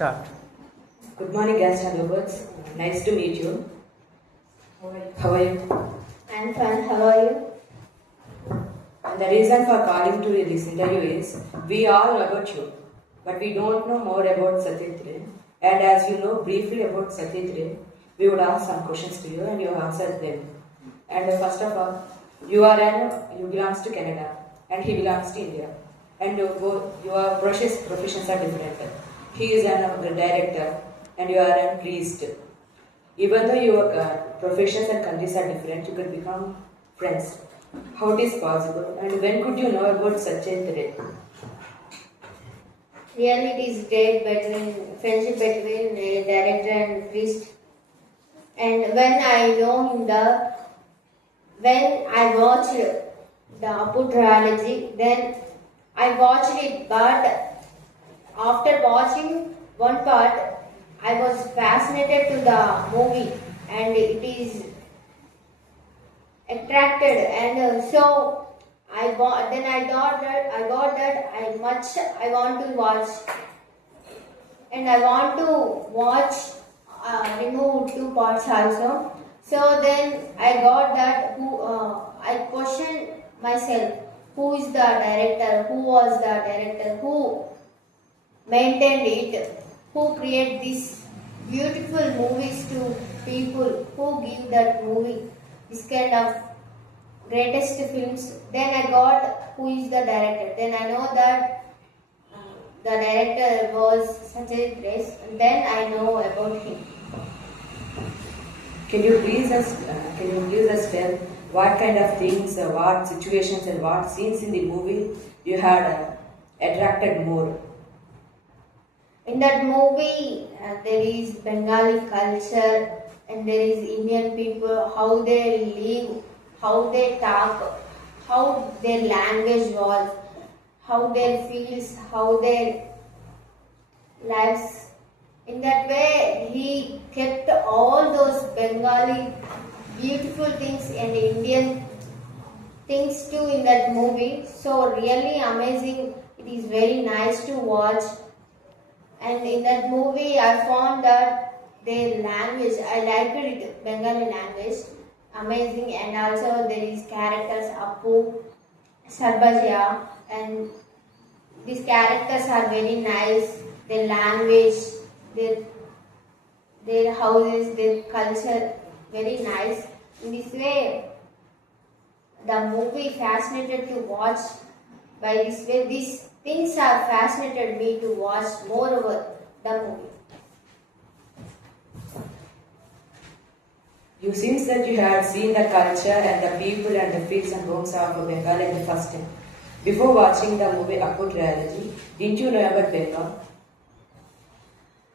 start. Good morning, guest and Roberts. Nice to meet you. How are you? I'm fine. How are you? And the reason for calling to this interview is we all know about you, but we don't know more about Satyajit. And as you know briefly about Satyajit, we would ask some questions to you and you answer them. And first of all, you belongs to Canada and he belongs to India. And your professions are different. He is a director and you are a priest. Even though your professions and countries are different, you could become friends. How it is possible and when could you know about such a threat? Really, it is great between friendship between a director and priest. And when I know him, when I watched the Apu trilogy, then I watched it. But after watching one part, I was fascinated to the movie, and it is attracted, and so I got. Then I thought that I got that I want to watch, and I want to watch remove two parts also. So then I got that I questioned myself, who is the director, who was the director, who maintained it, who create these beautiful movies to people, who give that movie this kind of greatest films. Then I got who is the director. Then I know that the director was Sanjay Grace, and then I know about him. Can you please us tell what kind of things, what situations and what scenes in the movie you had attracted more? In that movie, there is Bengali culture and there is Indian people, how they live, how they talk, how their language was, how their feels, how their lives. In that way, he kept all those Bengali beautiful things and Indian things too in that movie. So really amazing. It is very nice to watch. And in that movie, I found that their language, I liked it, Bengali language, amazing. And also there is characters Apu, Sarbajya, and these characters are very nice. Their language, their houses, their culture, very nice. In this way, the movie fascinated to watch. By this way, these things have fascinated me to watch moreover the movie. You seems that you had seen the culture and the people and the fields and homes of Bengal in the first time. Before watching the movie Apu trilogy, didn't you know about Bengal?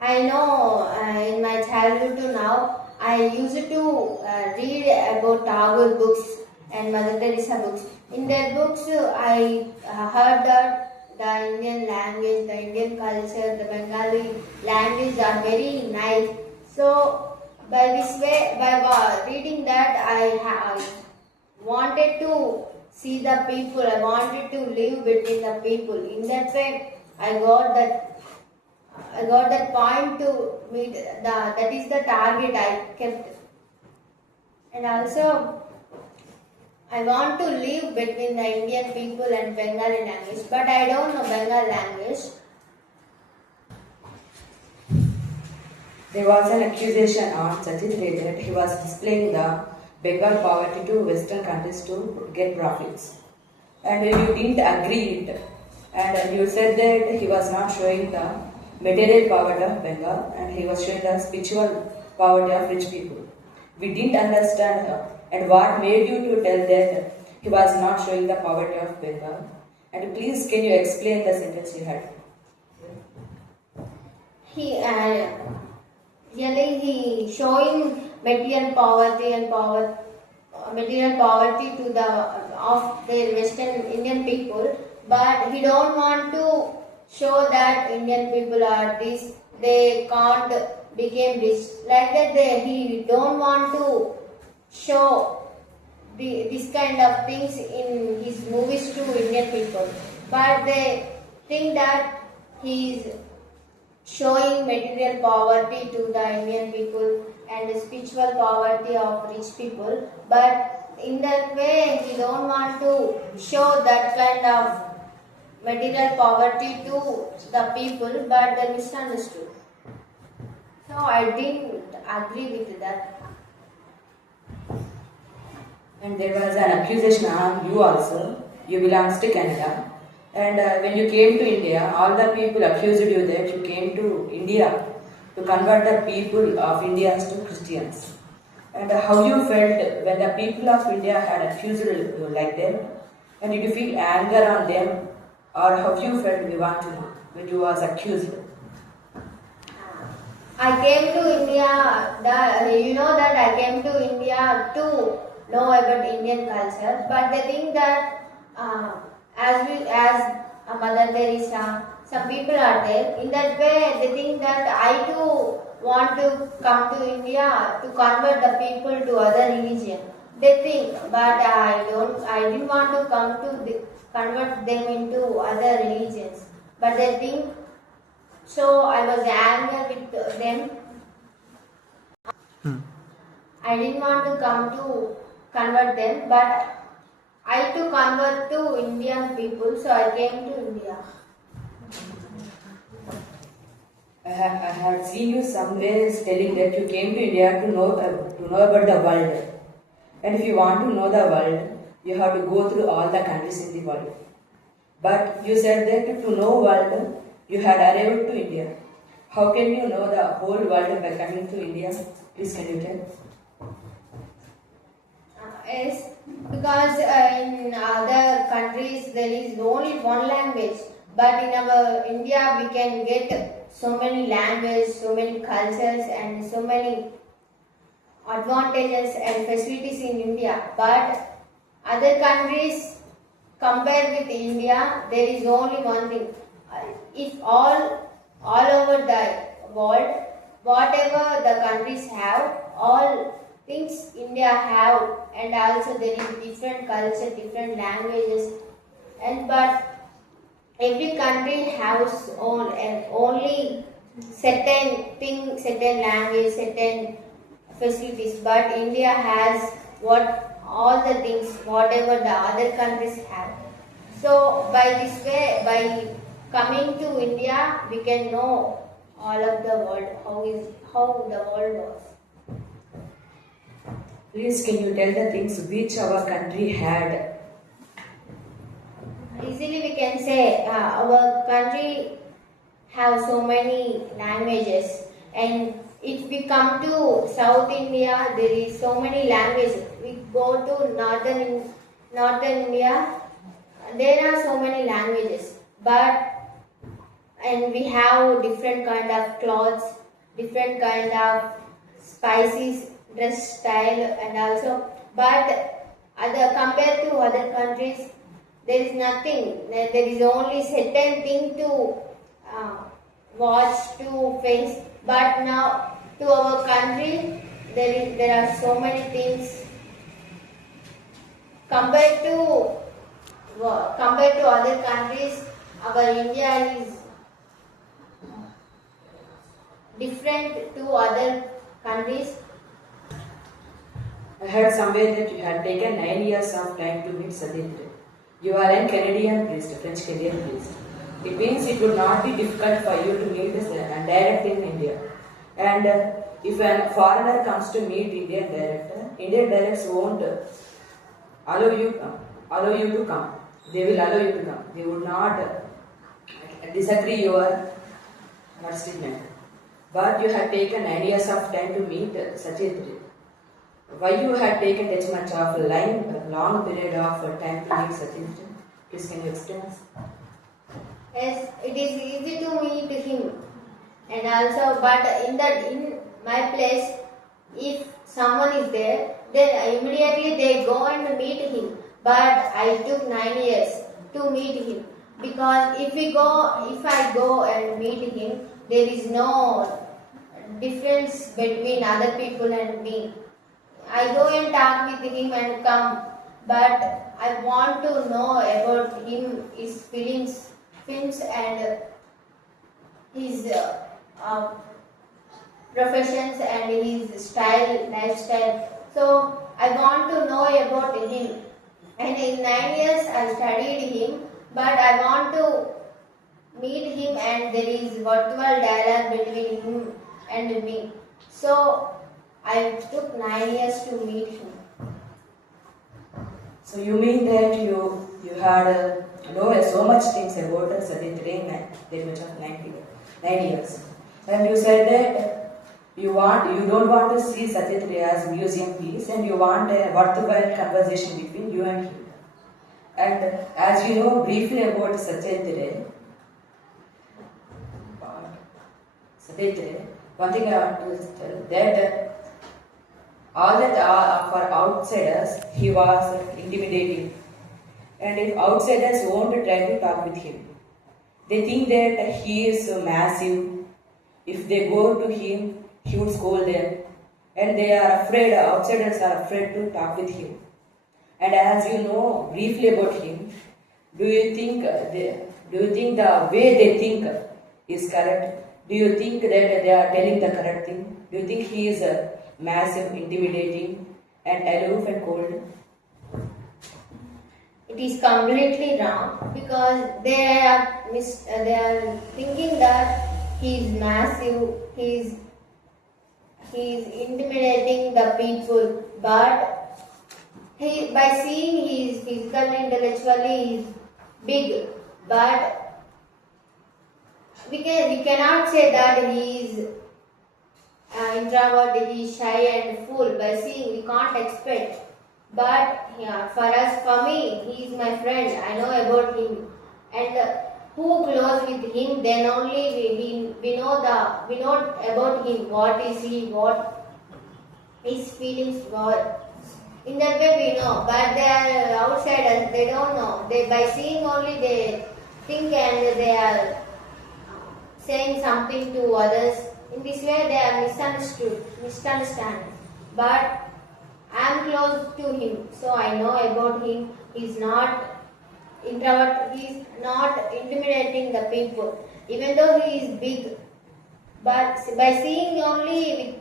I know in my childhood to now, I used to read about Tagore books and Mother Teresa books. In their books, I heard that the Indian language, the Indian culture, the Bengali language are very nice. So, by this way, by reading that, I wanted to see the people. I wanted to live between the people. In that way, I got that point to meet. That is the target I kept. And also, I want to live between the Indian people and Bengali language, but I don't know Bengali language. There was an accusation on Satyajit that he was displaying the Bengal poverty to Western countries to get profits. And you didn't agree it. And you said that he was not showing the material poverty of Bengal and he was showing the spiritual poverty of rich people. We didn't understand and what made you to tell that he was not showing the poverty of Bengal. And please can you explain the sentence you had? He showing material poverty to the of the Western Indian people, but he don't want to show that Indian people are this, they can't become rich like that. He don't want to show this kind of things in his movies to Indian people, but they think that he is showing material poverty to the Indian people and spiritual poverty of rich people. But in that way, we don't want to show that kind of material poverty to the people, but they misunderstood. So I didn't agree with that. And there was an accusation on you also. You belongs to Canada. And when you came to India, all the people accused you that you came to India to convert the people of India to Christians. And how you felt when the people of India had accused you like that? And did you feel anger on them? Or how you felt, we want to know, when you was accused? I came to India, you know that I came to India to know about Indian culture, but they think that as Mother Teresa, some people are there. In that way, they think that I too want to come to India to convert the people to other religion. They think, but I don't. I didn't want to come to convert them into other religions. But they think. So I was angry with them. I didn't want to come to convert them, but I to convert to Indian people, so I came to India. I had seen you somewhere telling that you came to India to know about the world. And if you want to know the world, you have to go through all the countries in the world. But you said that to know world, you had arrived to India. How can you know the whole world by coming to India? Please can you tell? Yes, because in other countries there is only one language, but in our India we can get so many languages, so many cultures, and so many advantages and facilities in India. But other countries compared with India, there is only one thing. If all over the world, whatever the countries have, all things India have, and also there is different culture, different languages, and but every country has only certain thing, certain language, certain facilities. But India has what all the things whatever the other countries have. So by this way, by coming to India, we can know all of the world, how the world was. Please can you tell the things which our country had? Easily we can say our country have so many languages, and if we come to South India, there is so many languages. We go to northern India, there are so many languages, and we have different kind of clothes, different kind of spices, dress style, and also, but other compared to other countries, there is nothing. There is only certain thing to watch, to face. But now to our country, there are so many things compared to other countries. Our India is different to other countries. I heard somewhere that you had taken 9 years of time to meet Satyendra. You are a Canadian priest, a French Canadian priest. It means it would not be difficult for you to meet a direct in India. And if a foreigner comes to meet Indian directs won't allow you to come. They will allow you to come. They would not disagree your statement. But you had taken 9 years of time to meet Satyendra. Why you had taken that much of long period of time to meet Satyendra? Please can you explain us? Yes, it is easy to meet him, and also, but in my place, if someone is there, then immediately they go and meet him. But I took 9 years to meet him, because if I go and meet him, there is no difference between other people and me. I go and talk with him and come, but I want to know about him, his feelings, and his uh, professions and his style, lifestyle. So I want to know about him. And in 9 years I studied him, but I want to meet him and there is virtual dialogue between him and me. So I took 9 years to meet him. So you mean that you had know so much things about Satyendra in that much of 9 years, and you said that you don't want to see Satyendra as museum piece, and you want a worthwhile conversation between you and him. And as you know briefly about Satyendra, one thing I want to tell that. All that for outsiders, he was intimidating. And if outsiders won't try to talk with him, they think that he is so massive. If they go to him, he would scold them. And they are afraid, outsiders are afraid to talk with him. And as you know briefly about him, do you think the way they think is correct? Do you think that they are telling the correct thing? Do you think he is massive, intimidating, and aloof and cold? It is completely wrong because they are thinking that he is massive, he is intimidating the people, but by seeing he is physically, intellectually he is big, but we cannot say that he is introvert, he is shy and fool. By seeing, we can't expect. But yeah, for me, he is my friend. I know about him, and who close with him, then only we know about him. What is he? What his feelings were. In that way we know. But they are outsiders. They don't know. They by seeing only they think and they are saying something to others. In this way they are misunderstand. But I am close to him, so I know about him. He is not introvert, he is not intimidating the people, even though he is big. But by seeing only we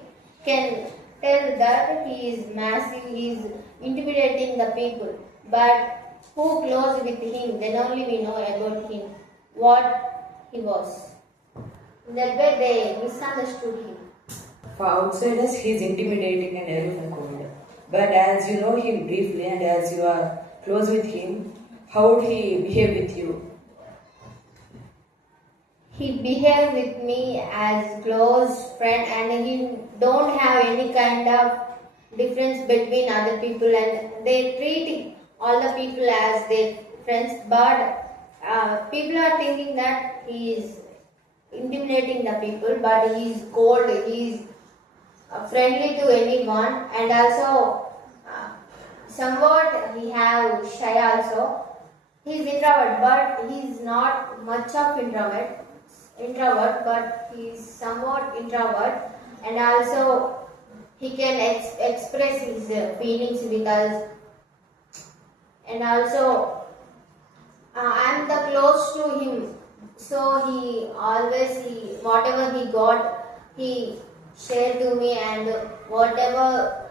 can tell that he is massive, he is intimidating the people. But who close with him, then only we know about him, what he was. In that way they misunderstood him. For outsiders, he is intimidating and aloof and cold. But as you know him briefly and as you are close with him, how would he behave with you? He behaved with me as close friend and he don't have any kind of difference between other people and they treat all the people as their friends, but people are thinking that he is intimidating the people, but he is cold, he is friendly to anyone, and also somewhat he have shy also. He is introvert, but he is not much of introvert, but he is somewhat introvert, and also he can express his feelings with us, and also I am the close to him, so he whatever he got he share to me, and whatever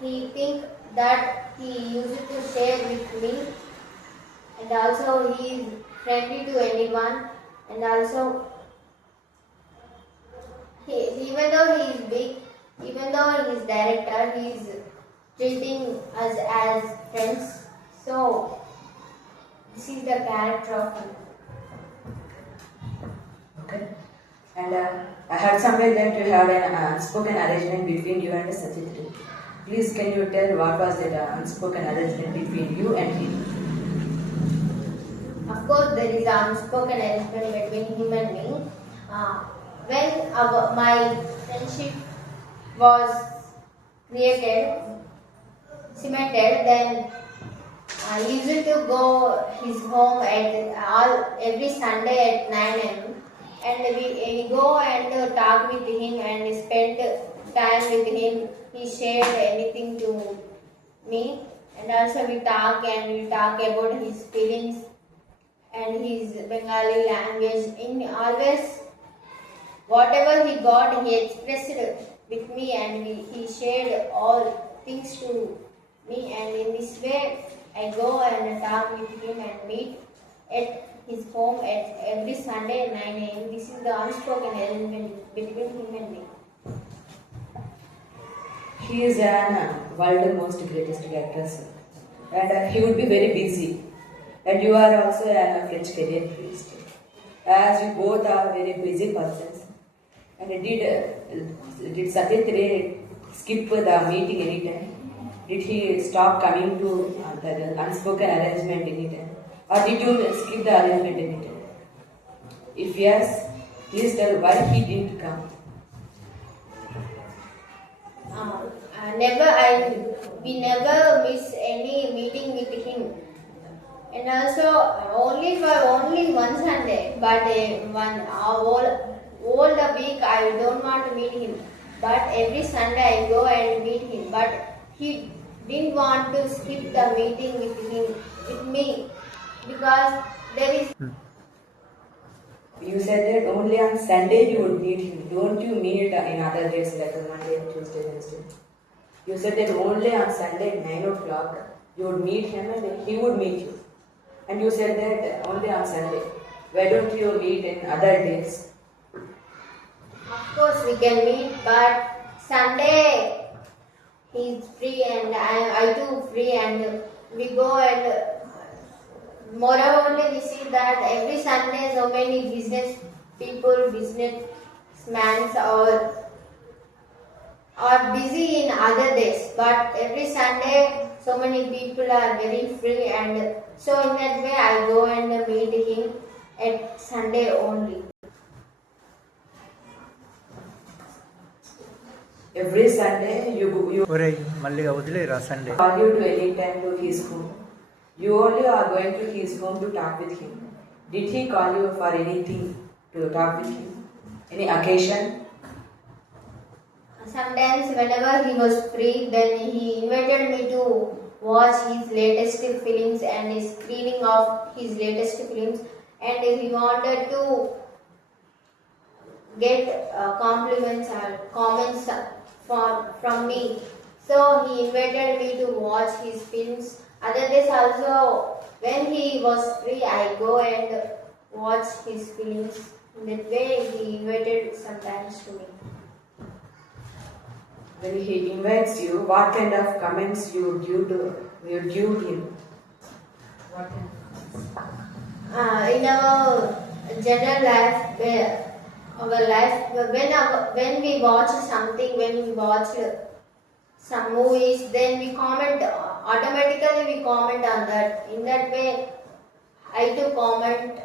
he think that he used to share with me, and also he is friendly to anyone, and also even though he is big, even though he is director, he is treating us as friends. So this is the character of him. Okay. And I heard somewhere that you have an unspoken arrangement between you and Satyendra. Please, can you tell what was that unspoken arrangement between you and him? Of course, there is an unspoken arrangement between him and me. When my friendship was created, cemented, then I used to go his home every Sunday at 9 a.m. and we go and talk with him and spend time with him. He shared anything to me, and also we talk about his feelings and his Bengali language. In always Whatever he got, he expressed with me, and he shared all things to me. And in this way, I go and talk with him and meet at his home at every Sunday at 9 a.m. This is the unspoken arrangement between him and me. He is an world most greatest actress, and he would be very busy. And you are also a French career priest. As you both are very busy persons, and did Satyajit Ray skip the meeting anytime? Did he stop coming to the unspoken arrangement anytime? Or did you skip the arrangement anytime? If yes, please tell why he didn't come. We never miss any meeting with him. And also only one Sunday, but all the week I don't want to meet him. But every Sunday I go and meet him. But he didn't want to skip the meeting with me, because there is. You said that only on Sunday you would meet him. Don't you meet in other days like Monday, Tuesday, Wednesday? You said that only on Sunday at 9 o'clock you would meet him and he would meet you. And you said that only on Sunday. Why don't you meet in other days? Of course we can meet, but Sunday he is free and I too free, and we go. And moreover we see that every Sunday so many business people, businessmen are busy in other days, but every Sunday so many people are very free, and so in that way I go and meet him at Sunday only. Every Sunday you Sunday. call you to any time to his home. You only are going to his home to talk with him. Did he call you for anything to talk with him? Any occasion? Sometimes whenever he was free, then he invited me to watch his latest films and his screening of his latest films, and he wanted to get compliments or comments from me. So he invited me to watch his films. Other days also, when he was free, I go and watch his films. In that way, he invited sometimes to me. When he invites you, what kind of comments you give him? What kind? In our general life, when we watch something, when we watch some movies, then we comment, automatically we comment on that. In that way, I too comment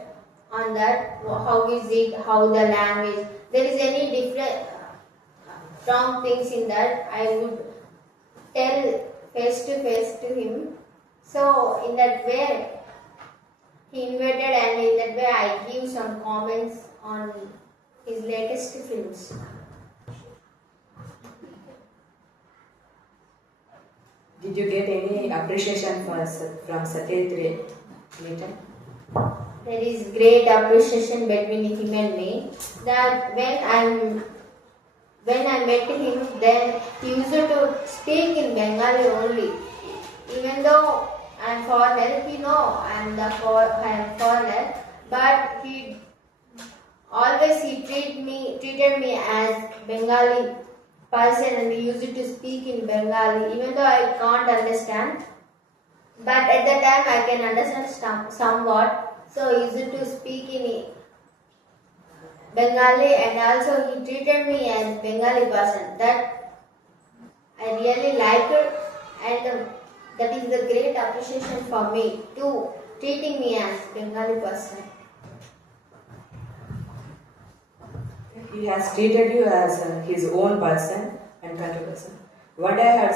on that. How is it, how the language, there is any different wrong things in that, I would tell face to face to him. So in that way, he invited, and in that way I give some comments on his latest films. Did you get any appreciation from Satyajit Ray later? There is great appreciation between him and me. That when I met him, then he used to speak in Bengali only. Even though I am foreigner, he know I am foreigner, but he treated me as Bengali person, and he used to speak in Bengali, even though I can't understand. But at the time I can understand somewhat, so he used to speak in Bengali, and also he treated me as Bengali person. That I really liked it, and that is the great appreciation for me too, treating me as Bengali person. He has treated you as his own person and country person. One day I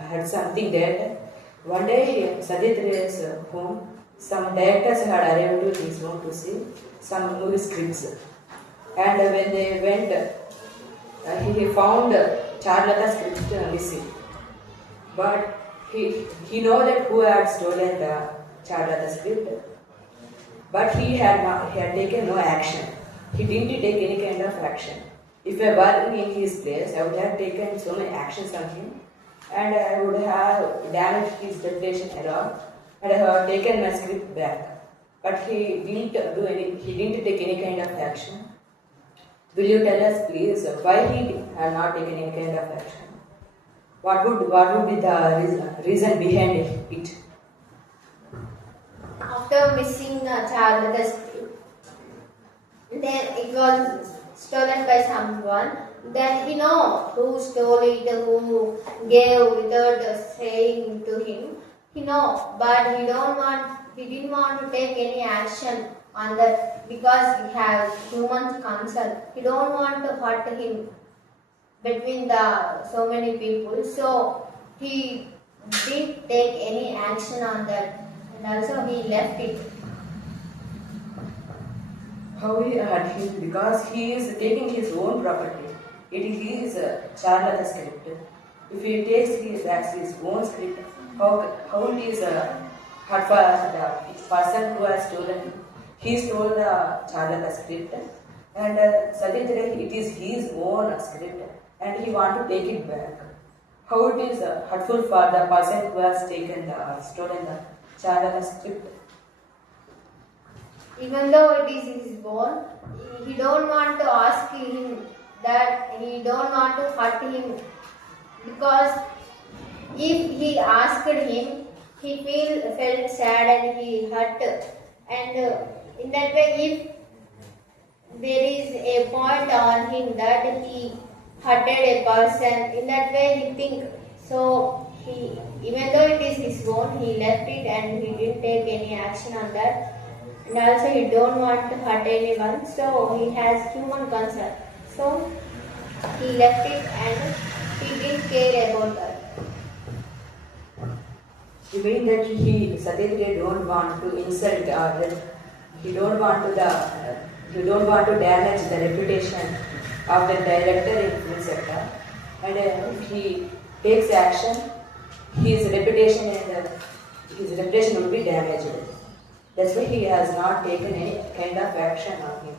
heard something that one day Satyajit Ray's home, some directors had arrived to his home to see some movie scripts, and when they went, he found Charlata's script missing. But he know that who had stolen the Charlata script, but he had taken no action. he didn't take any kind of action. If I were in his place, I would have taken so many actions on him, and I would have damaged his reputation a lot, and I have taken my script back. But he didn't take any kind of action. Will you tell us, please, why he had not taken any kind of action? What would be the reason behind it? After missing the script, then it was stolen by someone. Then he know who stole it, who gave without saying to him. He know, but he didn't want to take any action on that because he has human concern. He don't want to hurt him between the so many people. So he didn't take any action on that, and also he left it. How he hurt him? Because he is taking his own property. It is his Charla script. If he takes his own script, how it is hurt for the person who has stolen? He stole the Charla script, and Satyathre, it is his own script, and he want to take it back. How it is hurtful for the person who has stolen the Charla script? Even though it is his own, he don't want to ask him that, he don't want to hurt him, because if he asked him, he felt sad and he hurt, and in that way, if there is a point on him that he hurted a person, in that way he think, so he, even though it is his own, he left it and he didn't take any action on that. And also he don't want to hurt anyone, so he has human concern. So he left it and he didn't care about that. You mean that Satyathre don't want to insult or he don't want to damage the reputation of the director in film sector, and if he takes action, his reputation would be damaged. That's why he has not taken any kind of action on him.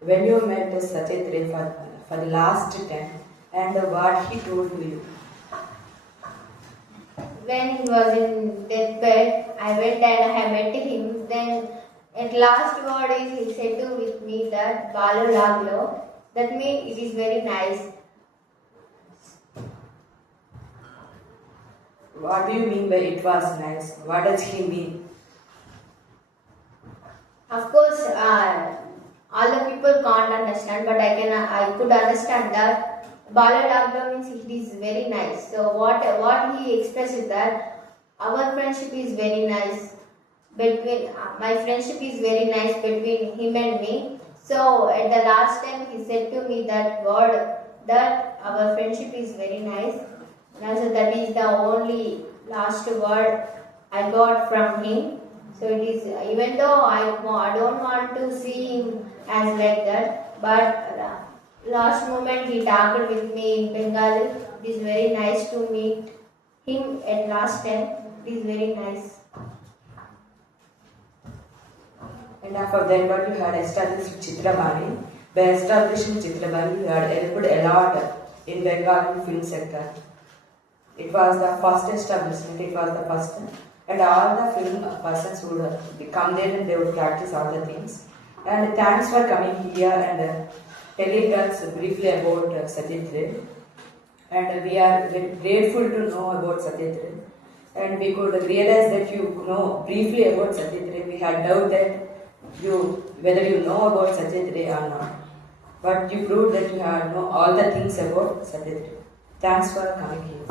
When you met Satyathre for the last time, and what he told you? When he was in deathbed, I went and I met him. Then at last word is he said to with me that Balu Laglo. That means it is very nice. What do you mean by it was nice? What does he mean? Of course, all the people can't understand, but I could understand that Balu Laglo means it is very nice. So what he expressed is that our friendship is very nice. My friendship is very nice between him and me. So at the last time he said to me that word, that our friendship is very nice. And also that is the only last word I got from him. So it is, even though I don't want to see him as like that, but last moment he talked with me in Bengali. It is very nice to meet him at last time. It is very nice. And after that, what you had established Chitrabani. By establishing Chitrabani, you had helped a lot in Bengali film sector. It was the first establishment, it was the first, and all the film persons would come there and they would practice all the things. And thanks for coming here and telling us briefly about Satyathre. And we are very grateful to know about Satyathre. And we could realize that you know briefly about Satyathre. We had doubt that whether you know about Satyathre or not. But you proved that you had know all the things about Satyathre. Thanks for coming here.